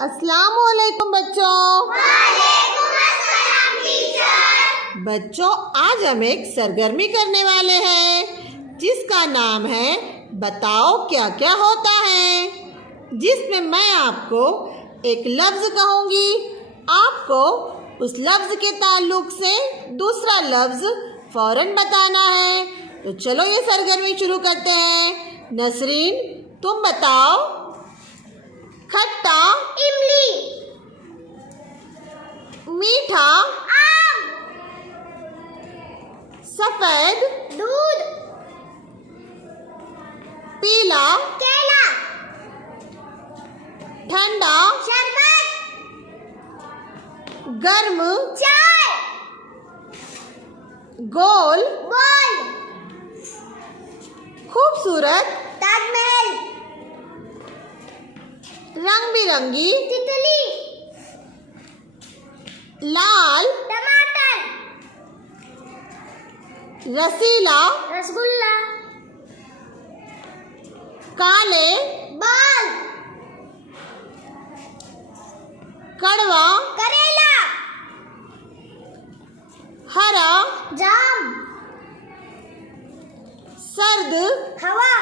अस्सलामुअलैकुम बच्चों। वालेकुम अस्सलाम टीचर। बच्चों, आज हम एक सरगर्मी करने वाले हैं जिसका नाम है बताओ क्या क्या होता है, जिसमें मैं आपको एक लफ्ज़ कहूँगी, आपको उस लफ्ज़ के ताल्लुक से दूसरा लफ्ज़ फ़ौरन बताना है। तो चलो ये सरगर्मी शुरू करते हैं। नसरीन, तुम बताओ। खट्टा इमली, मीठा आम, सफेद दूध, पीला केला, ठंडा शरबत, गर्म चाय, गोल बॉल, खूबसूरत ताजमहल, रंग बिरंगी तितली, लाल टमाटर, रसीला रसगुल्ला, काले बाल, कड़वा करेला, हरा जाम, सर्द हवा,